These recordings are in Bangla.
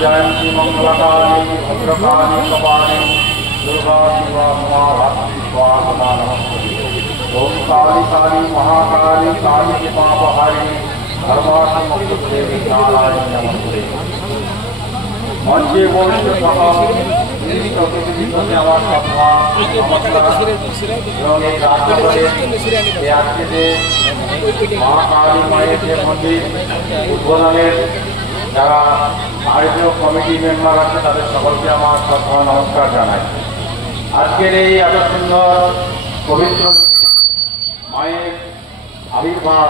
जयंती मंगलकाली भद्रकाली कपाली दुर्गा शिवा उमा धात्री स्वाहा नमस्ते। ओम काली काली महाकाली काली के पापहारी धर्मात्मक नारायण नमस्ते। मंचे वरिष्ठ সকল বিশিষ্ট অতিথিবৃন্দকে আমার শ্রদ্ধা এবং এই রাজনগরে এই আজকে যে মা কালী মায়ের যে মন্দির উদ্বোধনের যারা আয়োজক কমিটি মেম্বার আছে তাদের সকলকে আমার শ্রদ্ধা নমস্কার জানাই। আজকের এই এত সুন্দর পবিত্র মায়ের আবির্ভাব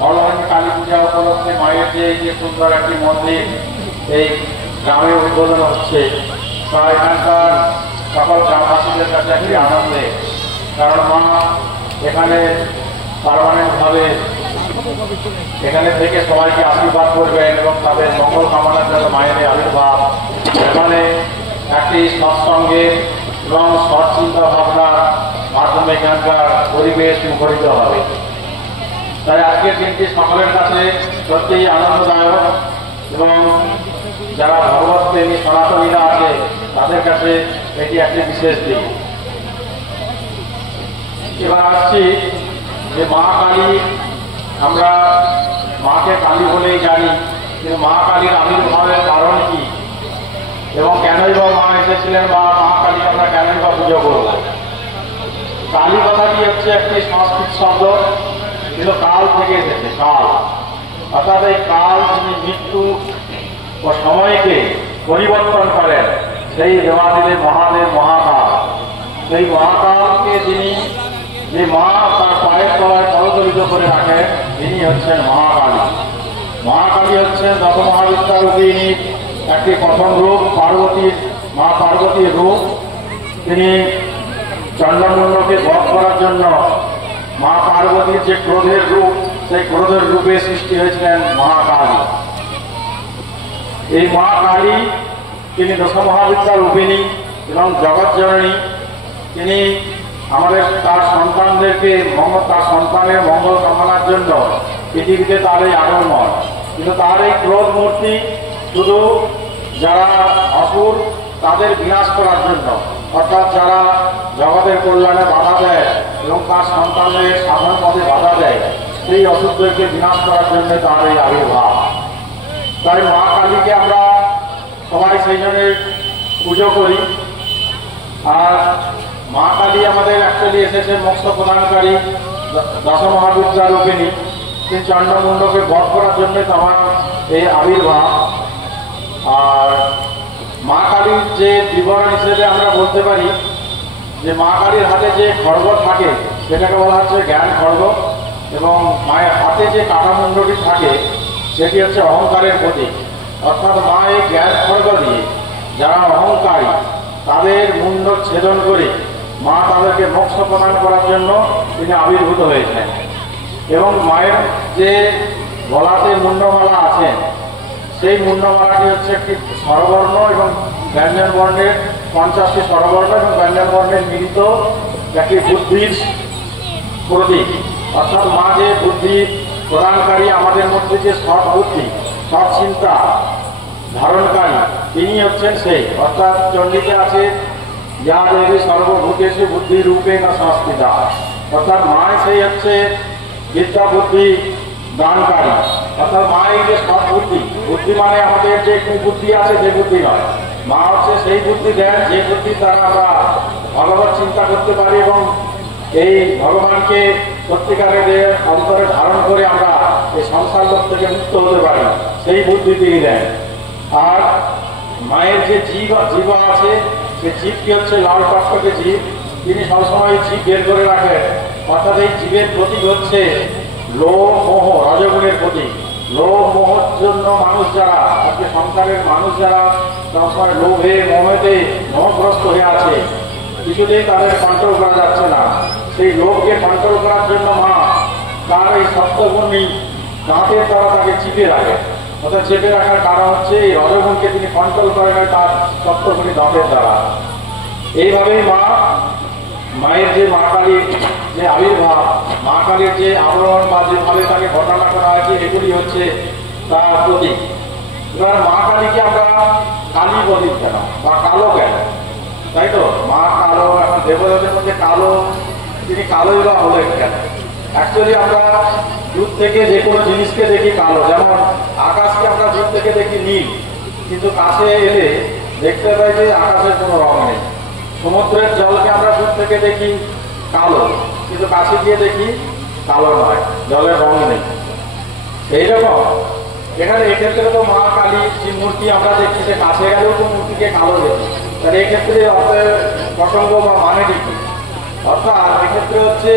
বড়হানি কালী পূজা উপলক্ষে মায়ের যে সুন্দর একটি মন্দির এই গ্রামে উদ্বোধন হচ্ছে, তা এখানকার সকল গ্রামবাসীদের কাছে একটি আনন্দে, কারণ মা এখানে পার্মানেন্টভাবে এখানে থেকে সবাইকে আশীর্বাদ করবেন এবং তাদের মঙ্গল কামনার জন্য মায়ের আবির্ভাব এখানে একটি সৎসঙ্গে এবং সৎ চিন্তা ভাবনার মাধ্যমে এখানকার পরিবেশ মুখরিত হবে। তাই আজকের দিনটি সকলের কাছে সত্যিই আনন্দদায়ক এবং যারা ভগবত প্রেমী সনাতনীরা আছে তাদের কাছে এটি একটি বিশেষ দিন। এবার আসছি যে মা কালী, আমরা মাকে কালী বলেই জানি, কিন্তু মা কালীর আবির্ভাবের কারণ কি এবং কেনই বা মা এসেছিলেন বা মা কালী আমরা কেনই বা পুজো করব। কালী কথাটি হচ্ছে একটি সংস্কৃত শব্দ, কিন্তু কাল থেকে এসেছে। কাল অর্থাৎ এই কাল যিনি মৃত্যু ও সময়কে পরিবর্তন করেন সেই দেবাদিদেব মহাদেব মহাকাল। সেই মহাকালকে যিনি যে মা তার পায়ের তলায় করদলিত করে রাখেন তিনি হচ্ছেন মহাকালী। মহাকালী হচ্ছেন দশ মহাবিদ্যার রূপিণী একটি প্রথম রূপ, পার্বতীর মা পার্বতীর রূপ। তিনি চন্দ্রমণ্ডলকে বধ করার জন্য মা পার্বতীর যে ক্রোধের রূপ, সেই ক্রোধের রূপে সৃষ্টি হয়েছিলেন মহাকালী। এই মা কালী তিনি দশ মহাবিদ্যার রূপিণী এবং জগৎজননী। তিনি আমাদের তার সন্তানদেরকে তার সন্তানের মঙ্গল কামনার জন্য পৃথিবীতে তার এই আগমন। কিন্তু তার এই ক্রোধ মূর্তি শুধু যারা অসুর তাদের বিনাশ করার জন্য, অর্থাৎ যারা জগতের কল্যাণে বাধা দেয় এবং তার সন্তানের সাধন পথে বাধা দেয় সেই অসুরদেরকে বিনাশ করার জন্য তার এই আবির্ভাব। তাই মা কালীকে আমরা সবাই সেই জন্য পুজো করি। আর মা কালী আমাদের অ্যাকচুয়ালি এসেছে মোক্ষ প্রদানকারী দশ মহাবিদ্যা রূপিণী। তিনি চন্দ্রমণ্ডলকে বধ করার জন্য তোমার এই আবির্ভাব। আর মা কালীর যে বিবরণ হিসেবে আমরা বলতে পারি যে মা কালীর হাতে যে খড়গ থাকে সেটাকে বলা হচ্ছে জ্ঞান খড়গ, এবং মায়ের হাতে যে কাঠামুণ্ডটি থাকে সেটি হচ্ছে অহংকারের প্রতীক। অর্থাৎ মা এই জ্ঞান খড়গ দিয়ে যারা অহংকারী তাদের মুণ্ড ছেদন করে মা তাদেরকে মোক্ষ প্রদান করার জন্য তিনি আবির্ভূত হয়েছেন। এবং মায়ের যে গলাতে মুন্ডমালা আছেন সেই মুন্ডমালাটি হচ্ছে একটি স্বরবর্ণ এবং ব্যঞ্জন বর্ণের 50টি স্বরবর্ণ এবং ব্যঞ্জন বর্ণের মিলিত একটি বুদ্ধির প্রতীক। অর্থাৎ মা যে বুদ্ধি প্রদানকারী, আমাদের মধ্যে যে সৎ বুদ্ধি সৎ চিন্তা ধারণকারী তিনি হচ্ছেন সেই। অর্থাৎ চণ্ডীতে আছে যা দেবী সর্বভূতেষু বুদ্ধি রূপে না সংস্থিতা। অর্থাৎ মা সেই হচ্ছে বিদ্যা বুদ্ধি দানকারী। অর্থাৎ মা এই যে সৎ বুদ্ধি, বুদ্ধি মানে আমাদের যে বুদ্ধি আছে যে বুদ্ধি নয়, মা হচ্ছে সেই বুদ্ধি দেন যে বুদ্ধি দ্বারা আমরা ভগবত চিন্তা করতে পারি এবং এই ভগবানকে সত্যিকারের অন্তরে ধারণ করে আমরা এই সংসার লোক থেকে মুক্ত হতে পারি, সেই বুদ্ধি তিনি দেন। আর মায়ের যে জীবা আছে সেই জীবটি হচ্ছে লাল টকটকে জীব, তিনি সবসময় জীব বের করে রাখেন। অর্থাৎ এই জীবের প্রতীক হচ্ছে লোভ মোহ, রজগুণের প্রতীক। লোভ মোহর জন্য মানুষ যারা আজকে সংসারের মানুষ যারা সবসময় লোভে মোহেতে মোহগ্রস্ত হয়ে আছে, কিছুতেই তাদের কন্ট্রোল করা যাচ্ছে না, সেই লোভকে কন্ট্রোল করার জন্য মা তার এই সপ্তগুণী দাঁতের দ্বারা তাকে চিপে রাখে। অর্থাৎ চেপে রাখার কারণ হচ্ছে এই রজগুণকে তিনি কন্ট্রোল করেন তার সপ্তগুণী দাঁতের দ্বারা। এইভাবেই মায়ের যে মা কালীর যে আবির্ভাব, মা কালীর যে আবরণ বা যেভাবে তাকে ঘটনা করা হয়েছে এগুলি হচ্ছে তার প্রতীক। এবার মা কালীকে আমরা কালী বলি কেন বা কালো কেন, তাই তো? মা কালো, এখন দেবতাদের মধ্যে কালো, তিনি কালোই বা হলেন কেন? অ্যাকচুয়ালি আমরা দূর থেকে যে কোনো জিনিসকে দেখি কালো, যেমন আকাশকে আমরা দূর থেকে দেখি নীল, কিন্তু কাছে এলে দেখতে পাই যে আকাশের কোনো রং নেই। সমুদ্রের জলকে আমরা দূর থেকে দেখি কালো, কিন্তু কাছে গিয়ে দেখি কালো নয়, জলের রং নেই। এইরকম এখানে এক্ষেত্রে তো মা কালীর যে মূর্তি আমরা দেখি, যে কাছে গেলেও তো মূর্তিকে কালো দেখি, তাহলে এক্ষেত্রে অর্থের প্রসঙ্গ বা মানেটি কি? অর্থাৎ এক্ষেত্রে হচ্ছে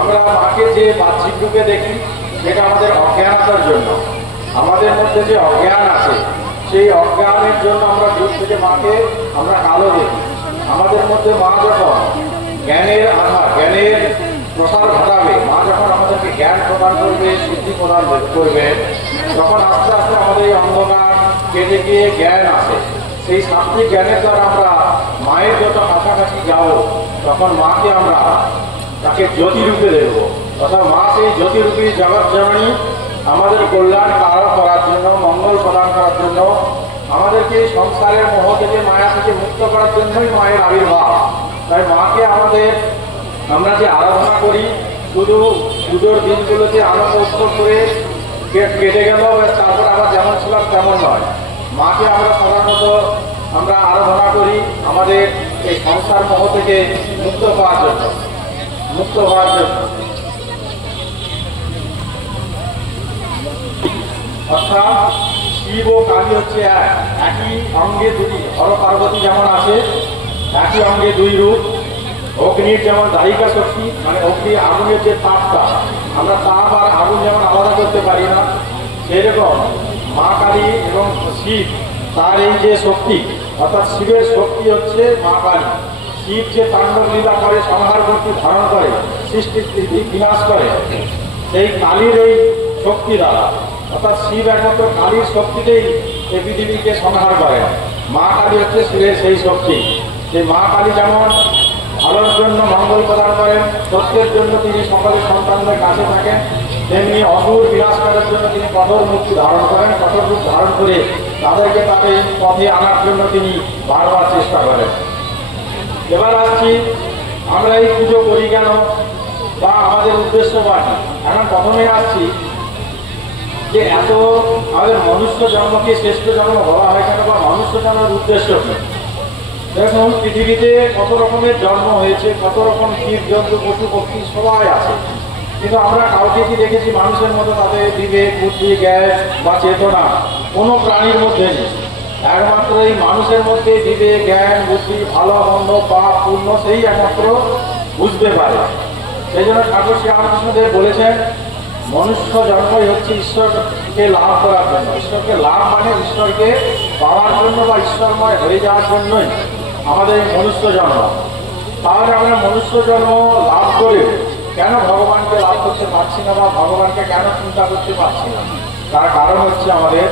আমরা মাকে যে বাহ্যিক রূপে দেখি, সেটা আমাদের অজ্ঞানতার জন্য, আমাদের মধ্যে যে অজ্ঞান আছে সেই অজ্ঞানের জন্য আমরা দূর থেকে মাকে আমরা কালো দেখি। আমাদের মধ্যে মা যখন জ্ঞানের আধার, জ্ঞানের প্রসার ঘটাবে, মা যখন আমাদেরকে জ্ঞান প্রদান করবে, সিদ্ধি প্রদান করবে, তখন আস্তে আস্তে আমাদের এই অন্ধকার কেটে গিয়ে জ্ঞান আসে। সেই সাত্বিক জ্ঞানের দ্বারা আমরা মায়ের যত কাছাকাছি যাবো, তখন মাকে আমরা তাকে জ্যোতিরূপে দেখবো। অর্থাৎ মা সেই জ্যোতিরূপী জগৎ জননী, আমাদের কল্যাণ কারণ করার জন্য, মঙ্গল প্রদান করার জন্য, আমাদেরকে সংসারের মোহ থেকে, মায়া থেকে মুক্ত করার জন্যই মায়ের আবির্ভাব। তাই মাকে আমাদের আমরা যে আরাধনা করি, শুধু পুজোর দিনগুলোতে আনন্দ উৎসব করে কেটে গেল, তারপর আবার যেমন ছিলাম তেমন নয়। মাকে আমরা সাধারণত আমরা আরাধনা করি আমাদের এই সংসার মোহ থেকে মুক্ত হওয়ার জন্য, মুক্ত হওয়ার জন্য। অর্থাৎ শিব ও কালী হচ্ছে একই অঙ্গে দুটি, হর পার্বতী যেমন আছে একই অঙ্গে দুই রূপ। অগ্নির যেমন দাহিকা শক্তি, মানে অগ্নি আগুনের যে তাপটা, আমরা তাপ আর আগুন যেমন আলাদা করতে পারি না, সেরকম মা কালী এবং শিব, তার এই যে শক্তি, অর্থাৎ শিবের শক্তি হচ্ছে মা কালী। শিব যে তাণ্ডব লীলা করে, সংহার মূর্তি ধারণ করে, সৃষ্টি বিনাশ করে, সেই কালীর এই শক্তি দ্বারা, অর্থাৎ শিব একমাত্র কালীর শক্তিতেই এই পৃথিবীকে সংহার করে। মা কালী হচ্ছে শিবের সেই শক্তি। সেই মা কালী যেমন ভালোর জন্য মঙ্গল প্রদান করেন, সত্যের জন্য তিনি সকলের সন্তানদের কাছে থাকেন, তেমনি অসুর বিনাশ করার জন্য তিনি কঠোর মূর্তি ধারণ করেন, কঠোর রূপ ধারণ করে তাদেরকে তাকে পথে আনার জন্য তিনি বারবার চেষ্টা করেন। এবার আসছি আমরা এই পুজো করি কেন বা আমাদের উদ্দেশ্য বা কি। এখন প্রথমে আসছি যে এত আমাদের মনুষ্য জন্মকে শ্রেষ্ঠ জন্ম বলা হয় কেন, বা মনুষ্য জন্মের উদ্দেশ্য কি? দেখুন, পৃথিবীতে কত রকমের জন্ম হয়েছে, কত রকম জীব জন্তু পশু পক্ষী সবাই আছে, কিন্তু আমরা কাউকে কি দেখেছি মানুষের মধ্যে তাদের বিবেক, বুদ্ধি, জ্ঞান বা চেতনা কোনো প্রাণীর মধ্যে নেই। একমাত্র এই মানুষের মধ্যে বিবেক, জ্ঞান, বুদ্ধি, ভালো মন্দ, পাপ পুণ্য সেই একমাত্র বুঝতে পারে। সেই জন্য ঠাকুর শ্রী রামকৃষ্ণদেব বলেছেন, মনুষ্য জন্মই হচ্ছে ঈশ্বরকে লাভ করার জন্য। ঈশ্বরকে লাভ মানে ঈশ্বরকে পাওয়ার জন্য বা ঈশ্বরময় হয়ে যাওয়ার জন্যই আমাদের মনুষ্য জন্ম। তাহলে আমরা মনুষ্য জন্ম লাভ করে কেন ভগবানকে লাভ করতে পারছি না, বা ভগবানকে কেন চিন্তা করতে পারছি না? তার কারণ হচ্ছে আমাদের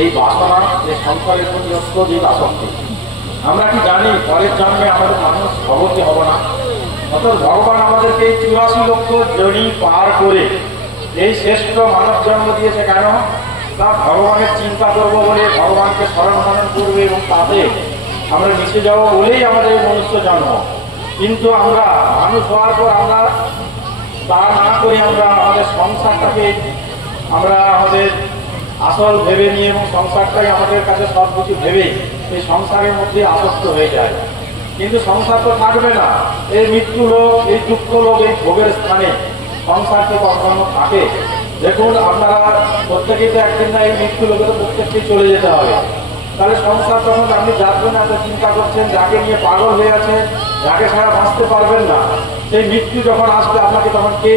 এই বাসনা, যে সংসারের প্রতি অত্যধিক আসক্তি। আমরা কি জানি পরের জন্মে আমাদের মানুষ হব কি হব না? অর্থাৎ ভগবান আমাদেরকে এই 84 লক্ষ জনি পার করে এই শ্রেষ্ঠ মানব জন্ম দিয়েছে কেন? তা ভগবানের চিন্তা করবো বলে, ভগবানকে স্মরণ মনন করবে এবং তাতে আমরা মিশে যাবো বলেই আমাদের মনুষ্য জন্ম। কিন্তু আমরা মানুষ হওয়ার পর আমরা তা না করে আমরা আমাদের সংসারটাকে আমরা আমাদের আসল ভেবে নিয়ে, এবং সংসারটাই আমাদের কাছে সব কিছু ভেবে এই সংসারের মধ্যে আসক্ত হয়ে যায়। কিন্তু সংসার তো থাকবে না, এই মৃত্যু লোক, এই দুঃখ লোক, এই ভোগের স্থানে সংসার তো কখনো থাকে। দেখুন, আপনারা প্রত্যেকেই তো একদিন না এই মৃত্যু লোকে তো প্রত্যেককেই চলে যেতে হবে। তাহলে সংসার তখন আপনি যার জন্য এত চিন্তা করছেন, যাকে নিয়ে পাগল হয়ে আছেন, যাকে ছাড়া বাঁচতে পারবেন না, সেই মৃত্যু যখন আসবে আপনাকে তখন কে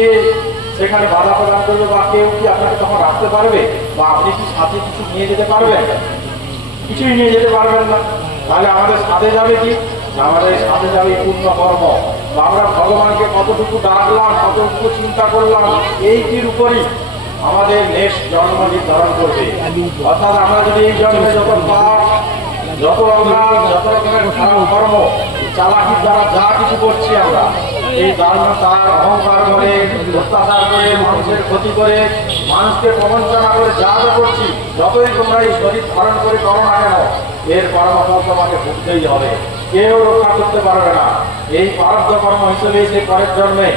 সেখানে বাধা প্রদান করবে, বা কেউ কি আপনাকে তখন রাখতে পারবে, বা আপনি কি সাথে কিছু নিয়ে যেতে পারবেন? কিছুই নিয়ে যেতে পারবেন না। তাহলে আমাদের সাথে যাবে কি? আমাদের সাথে যাবে পূর্ণ কর্ম। আমরা ভগবানকে কতটুকু ডাকলাম, কতটুকু চিন্তা করলাম, এইটির উপরই আমাদের নেক্সট জন্ম নির্ধারণ করবে। অর্থাৎ আমরা যদি এই জন্মে যত পাপ, যত অজ্ঞান, যত রকমের খারাপ কর্ম, চালাকির দ্বারা যা কিছু করছি আমরা, এই ধর্ম তার অহংকার করে, অত্যাচার করে, মানুষের ক্ষতি করে, মানুষকে প্রবঞ্চনা করে যা যা করছি, যতই তোমরা এই শরীর ধারণ করে করো না কেন, এর কর্মফল তোমাকে ভুগতেই হবে, কেউ রক্ষা করতে পারবে না। এই প্রারব্ধ কর্ম হিসেবে সে পরের জন্মে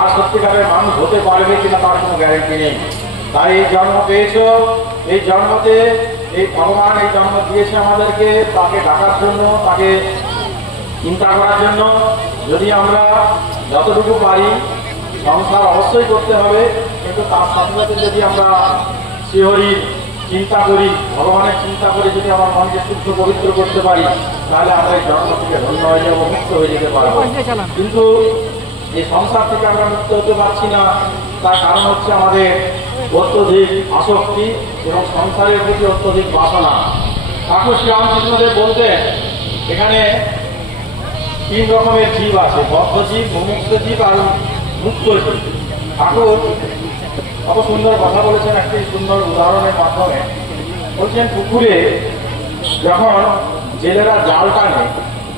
আর সত্যিকারের মানুষ হতে পারবে কিনা তার কোনো গ্যারেন্টি নেই। তাই এই জন্ম পেয়েছ, এই জন্মতে এই ভগবান এই জন্ম দিয়েছে আমাদেরকে তাকে ডাকার জন্য, তাকে চিন্তা করার জন্য। যদি আমরা যতটুকু পারি সংসার অবশ্যই করতে হবে, কিন্তু তার সাথে সাথে যদি আমরা শ্রীহরির চিন্তা করি, ভগবানের চিন্তা করে যদি আমার মনকে শুদ্ধ পবিত্র করতে পারি, তাহলে আমরা এই জন্ম থেকে ধন্য হয়ে যাবো, মুক্ত হয়ে যেতে পারবো। কিন্তু এই সংসার থেকে আমরা মুক্ত হতে পারছি না, তার কারণ হচ্ছে আমাদের অত্যধিক আসক্তি এবং সংসারের প্রতি অত্যধিক বাসনা। ঠাকুর শ্রীরামকৃষ্ণদেব বলতেন এখানে 3 রকমের জীব আছে, বদ্ধ জীব, মুমুক্ত জীব আর মুক্ত জীব। ঠাকুর কত সুন্দর কথা বলেছেন একটি সুন্দর উদাহরণের মাধ্যমে। বলছেন পুকুরে যখন জেলেরা জাল টানে,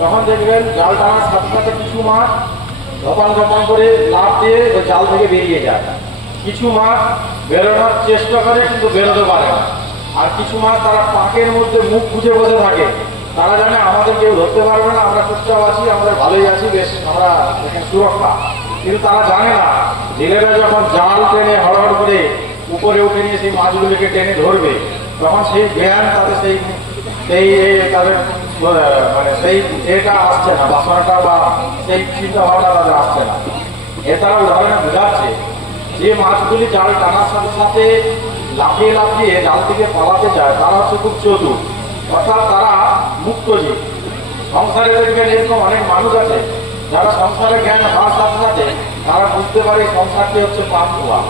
তখন দেখবেন জাল টানার সাথে সাথে কিছু মাছ ধপান ধপান করে লাফ দিয়ে জাল থেকে বেরিয়ে যায়, কিছু মাছ বেরোনোর চেষ্টা করে কিন্তু বেরোতে পারে না, আর কিছু মাছ তারা পাঁকের মধ্যে মুখ খুঁজে বসে থাকে। তারা জানে আমাদের কেউ ধরতে পারবে না, আমরা চুপচাপ আছি, আমরা ভালোই আছি, বেশ আমরা এখানে সুরক্ষা। কিন্তু তারা জানে না জেলেরা যখন জাল টেনে হড়হড় করে উপরে উঠে নিয়ে সেই মাছগুলিকে টেনে ধরবে, তখন সেই জ্ঞান তাদের সেই তাদের মানে সেই এটা আসছে না, বাসনাটা বা সেই চিন্তা ভাবনা তাদের আসছে না। এ তারা উদাহরণে বোঝাচ্ছে যে মাছগুলি জাল টানার সাথে সাথে লাফিয়ে লাফিয়ে জাল থেকে পালাতে চায়, তারা হচ্ছে খুব চতুর, অর্থাৎ তারা মুক্ত জীব। সংসারে দেখবেন এরকম অনেক মানুষ আছে যারা সংসারের জ্ঞান হওয়ার সাথে সাথে তারা বুঝতে পারে সংসারটি হচ্ছে পাপ কুয়া,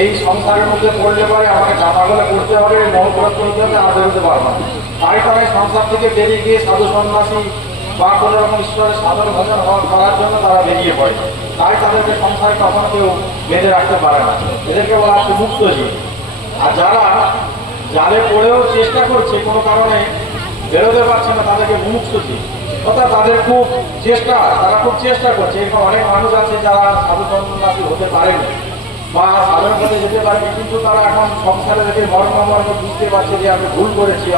এই সংসারের মধ্যে পড়লে পরে আমাকে জামাগুলো করতে হবে, মহব্বত করতে হবে, আর বেরোতে পারবো না। তাই তারা সংসার থেকে বেরিয়ে গিয়ে সাধু সন্ন্যাসী বা কোনো রকম ঈশ্বরের সাধন ভজন করার জন্য তারা বেরিয়ে পড়ে। তাই তাদেরকে সংসারে কখনো কেউ বেঁধে রাখতে পারে না, এদেরকে বলা হচ্ছে মুক্ত জীব। আর যারা জালে পড়েও চেষ্টা করছে, কোনো কারণে বেরোতে পারছে না, তাদেরকে মুমুক্ত জীব, অর্থাৎ তাদের খুব চেষ্টা, তারা খুব চেষ্টা করছে। এরকম অনেক মানুষ আছে যারা সাধু সন্ন্যাসী হতে পারেনি বা সাধন পথে যেতে পারেনি, কিন্তু তারা এখন সংসারে থেকে মর্ম বুঝতে পারছে যে আমি ভুল করেছি,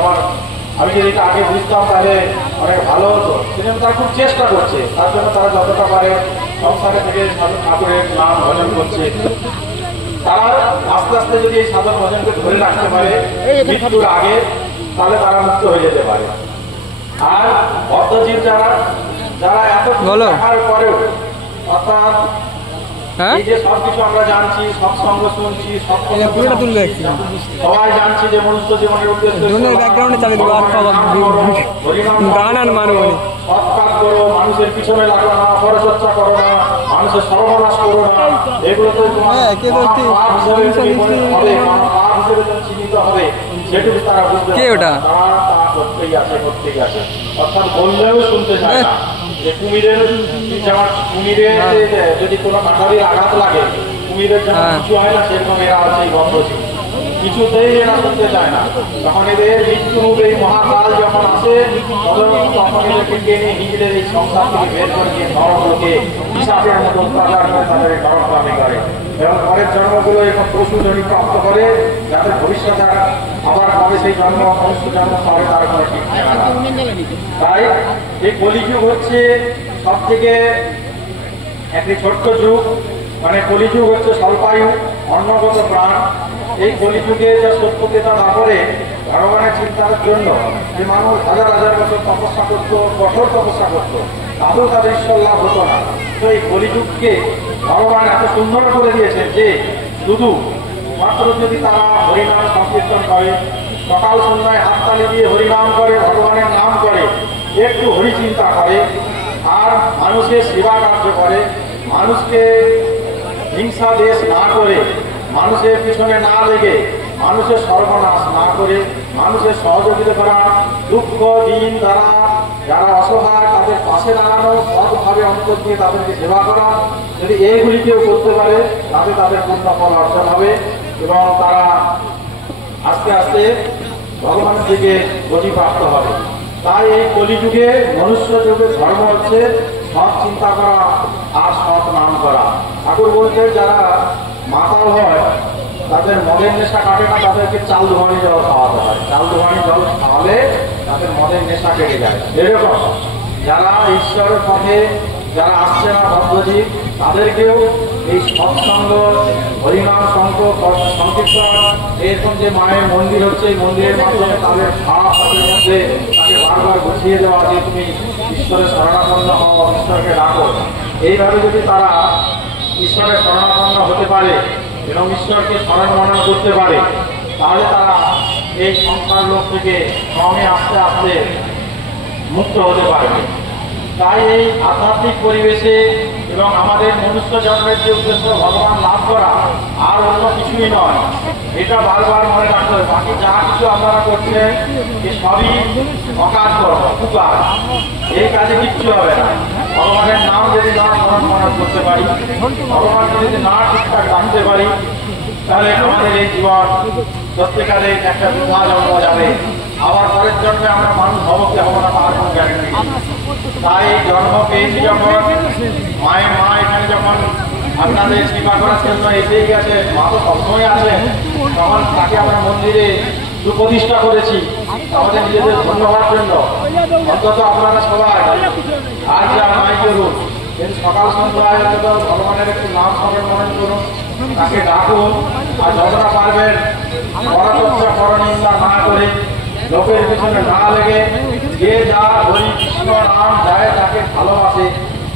আমি যদি এটা আগে বুঝতাম তাহলে অনেক ভালো হতো। সেজন্য তারা খুব চেষ্টা করছে, তার জন্য তারা যতটা পারে সংসারে থেকে ঠাকুরের নাম ভজন করছে। তারা আস্তে আস্তে যদি এই সাধন ভজনকে ধরে রাখতে পারে মৃত্যুর আগে, তাহলে তারা মুক্ত হয়ে যেতে পারে। আর বদ্ধজীব যারা এত দেখার পরেও, অর্থাৎ এই যে সবকিছু আমরা জানছি, সৎসঙ্গ শুনছি, সবাই জানছি যে মনুষ্য জীবনের উদ্দেশ্য সৎকার করো, মানুষের পিছনে লাগো না, পরচর্চা করো না, মানুষের সর্বনাশ করো না, এগুলো তো পাপ হিসেবে চিহ্নিত হবে। যেটুকু তারা বুঝতে তা করতেই আছে, অর্থাৎ বললেও শুনতে চায় না। যে কুমিরের যদি কোনো কাঁটারির আঘাত লাগে, কুমিরের যেমন কিছু হয় না, সেরকম এরা আছে এই বদ্ধজীব, কিছুতেই এরা শুনতে চায় না। তখন এদের মৃত্যুরূপ এই মহাকাল যখন আসে, তখন এদেরকে টেনে হিজড়ের এই সংসার থেকে বের করে দিয়ে নরকলোকে হিসাবের মতো অত্যাচার করে তাদের নরকগামী করে, এবং পরের জন্মগুলো এরকম পশুজনী প্রাপ্ত করে, যাতে ভবিষ্যতে আবার কবে সেই জন্ম মনুষ্য জন্ম পাবে তার কোনো ঠিক ঠিকানা না। তাই এই কলিযুগ হচ্ছে সব থেকে একটি ছোট্ট যুগ, মানে কলিযুগ হচ্ছে স্বল্পায়ু অন্নগত প্রাণ। এই কলিযুগে যা সত্যকে তা না করে ভগবানের চিন্তার জন্য যে মানুষ হাজার হাজার বছর তপস্যা করতো, কঠোর তপস্যা করতো, তাতেও তাদের ঈশ্বর লাভ হতো না। তো এই কলিযুগকে ভগবান এত সুন্দর করে দিয়েছেন যে শুধু মাত্র যদি তারা হরিনাম সংকীর্তন করে, সকাল সন্ধ্যায় হাততালি দিয়ে হরিনাম করে, ভগবানের নাম করে, একটু হরিচিন্তা করে, আর মানুষের সেবা কার্য করে, মানুষকে হিংসা দেশ না করে, মানুষের পিছনে না লেগে, মানুষের সর্বনাশ না করে, মানুষের সহযোগিতা করা, দুঃখ দিন দ্বারা যারা অসহায় তাদের পাশে দাঁড়ানো, সৎভাবে অন্তর দিয়ে তাদেরকে সেবা করা, যদি এইগুলি কেউ করতে পারে তাতে তাদের পূর্ণ ফল অর্জন হবে এবং তারা আস্তে আস্তে ভগবানের দিকে গতি প্রাপ্ত হবে। তাই এই কলিযুগে মনুষ্য যুগের ধর্ম হচ্ছে সৎ চিন্তা করা, আর সৎ নাম করা। ঠাকুর বলতে যারা মাতাল হয় তাদের মদের নেশা কাটে না, তাদেরকে চাল ধোয়ানি জল খাওয়াতে হয়। চাল ধোয়ানি জল খাওয়ালে তাদের মদের নেশা কেটে যায়। এরকম যারা ঈশ্বরের পথে যারা আসছে না ভদ্রজীব, তাদেরকেও এই সৎসঙ্গ, হরিনাম, সংকীর্তন, এরকম যে মায়ের মন্দির হচ্ছে, এই মন্দিরের মাধ্যমে তাদের ভাব তাদের মধ্যে তাকে বারবার বুঝিয়ে দেওয়া যে তুমি ঈশ্বরের শরণাপন্ন হও, ঈশ্বরকে ডাকো। এইভাবে যদি তারা ঈশ্বরের শরণাপন্ন হতে পারে এবং ঈশ্বরকে স্মরণ মনন করতে পারে, তাহলে তারা এই সংসার লোক থেকে ক্রমে আস্তে আস্তে মুক্ত হতে পারবে। তাই এই আধ্যাত্মিক পরিবেশে এবং আমাদের মনুষ্য জন্মের যে উদ্দেশ্য ভগবান লাভ করা, আর অন্য কিছুই নয়, এটা বারবার মনে রাখতে হবে। বাকি যা কিছু আপনারা করছেন এই সবই অকাজ কুকাজ, এই কাজে কিচ্ছু হবে না। ভগবানের নাম যদি না স্মরণ মনন করতে পারি, ভগবানকে যদি না ঠিকঠাক জানতে পারি, তাহলে আমাদের এই জীবন সত্যিকারে একটা বৃথা জন্ম যাবে। আবার পরের জন্মে আমরা মানুষ হবো কি হবো না তার কোনো গ্যারেন্টি নেই। তাই এই জন্ম পেয়েছি যখন, মায়ের মা এখানে যখন আপনাদের সেবা করার জন্য এসেই গেছে, মা তো সবসময় আছে, তখন তাকে আমরা মন্দিরে সুপ্রতিষ্ঠা করেছি আমাদের নিজেদের ধন্যবাদ জন্য। অন্তত আপনারা সবাই আর যা নাই করুন, কিন্তু সকাল সন্ধ্যায় ভগবানের একটু নাম স্মরণ মনন করুন, তাকে ডাকুন। আর যতটা পারবেন পরচর্চা পরনিন্দা না করে, লোকের পিছনে না লেগে, যে যা হরি কৃষ্ণ নাম যায় যাকে ভালোবাসে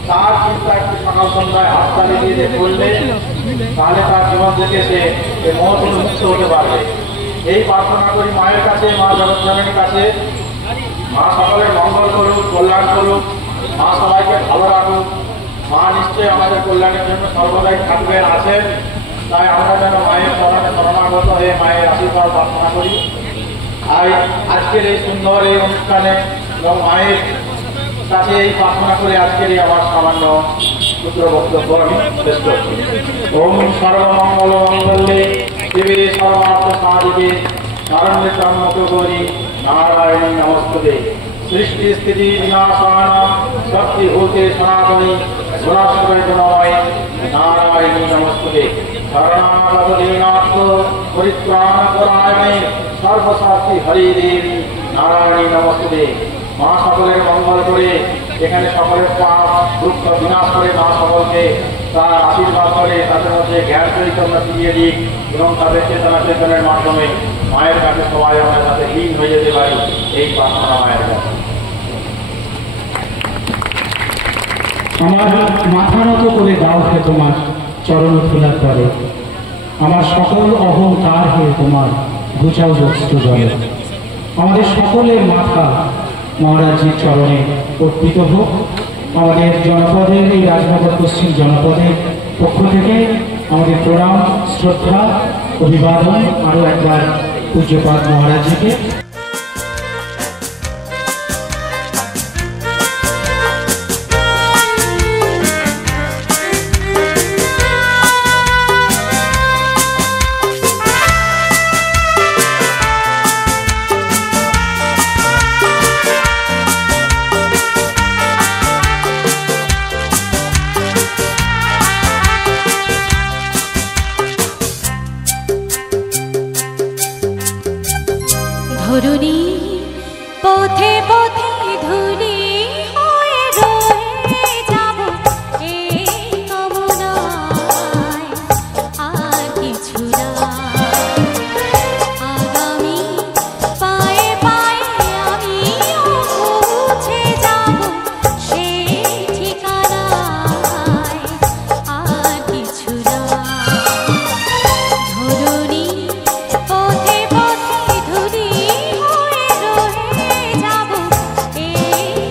তার চিন্তা একটু সকাল সন্ধ্যায় হাততালি দিয়ে করলে, তাহলে তার জীবন থেকে সে মহৎ মুক্ত হতে পারবে। এই প্রার্থনা করি মায়ের কাছে, মা জগৎজননীর কাছে, মা সকলের মঙ্গল করুক, কল্যাণ করুক, মা সবাইকে ভালো রাখুক। মা নিশ্চয়ই আমাদের কল্যাণের জন্য সর্বদাই থাকবেন, আছেন। তাই আমরা যেন মায়ের চরণে শরণাগত হয়ে মায়ের আশীর্বাদ প্রার্থনা করি। আর আজকের এই সুন্দর এই অনুষ্ঠানে এবং মায়ের কাছে এই প্রার্থনা করে আজকের এই আমার সামান্য সূত্র বক্তব্য আমি শেষ করছি। ওম সর্বমঙ্গল মঙ্গলে শিবে সর্বার্থ সাধিকে শরণ্যে ত্র্যম্বকে গৌরী নারায়ণী নমস্তুতে। সৃষ্টি স্থিতি বিনাশানাং শক্তিভূতে সনাতনী গুণাশ্রয় গুণময় নারায়ণী নমস্তুতে। শরণাগত দীনার্থ পরিত্রাণপরায়ণে সর্বশক্তি হরি দেবী নারায়ণী নমস্তুতে। মা সকলের মঙ্গল করে, এখানে সকলের পাপ দুঃখ বিনাশ করে মা সকলকে তার আশীর্বাদ করে, তাদের মধ্যে জ্ঞান চৈতন্য ফিরিয়ে দিক এবং তাদের চেতনা চেতনের মাধ্যমে মায়ের কাছে সবাই আমরা তাদের লীন হয়ে যেতে পারি, এই প্রার্থনা মায়ের কাছে। আমার মাথা নত করে দাও হে তোমার চরণ খোলার পরে, আমার সকল অহংকার হে তোমার ঘুচাও বস্তু জলে। আমাদের সকলের মাথা মহারাজজির চরণে অর্পিত হোক। আমাদের জনপদের এই রাজনগর পশ্চিম জনপদের পক্ষ থেকে আমাদের প্রণাম, শ্রদ্ধা, অভিবাদন আরও একবার পূজ্যপাদ মহারাজজিকে। ধরুনি পথে পথে ধুলি হয়ে রয়ে যাব এই কামনায়, আর কিছু না। আগামী পায়ে পায়ে আমিও পৌঁছে যাব সেই ঠিকানায়, আর কিছু না। ধরুনি পথে পথে ধুলি হয়ে রয়ে যাব এই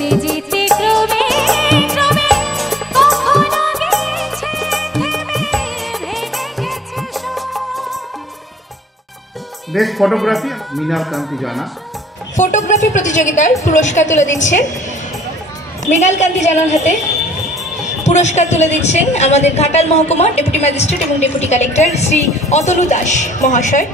যেতে যেতে ক্রমে ক্রমে কখনো গেছে থেমে ভেঙে গেছে সব। বেস্ট ফটোগ্রাফি মৃণাল কান্তি জানা। ফটোগ্রাফি প্রতিযোগিতার পুরস্কার তুলে দিচ্ছেন মৃণাল কান্তি জানার হাতে। পুরস্কার তুলে দিচ্ছেন আমাদের ঘাটাল মহকুমা ডেপুটি ম্যাজিস্ট্রেট এবং ডেপুটি কালেক্টর শ্রী অতনু দাস মহাশয়।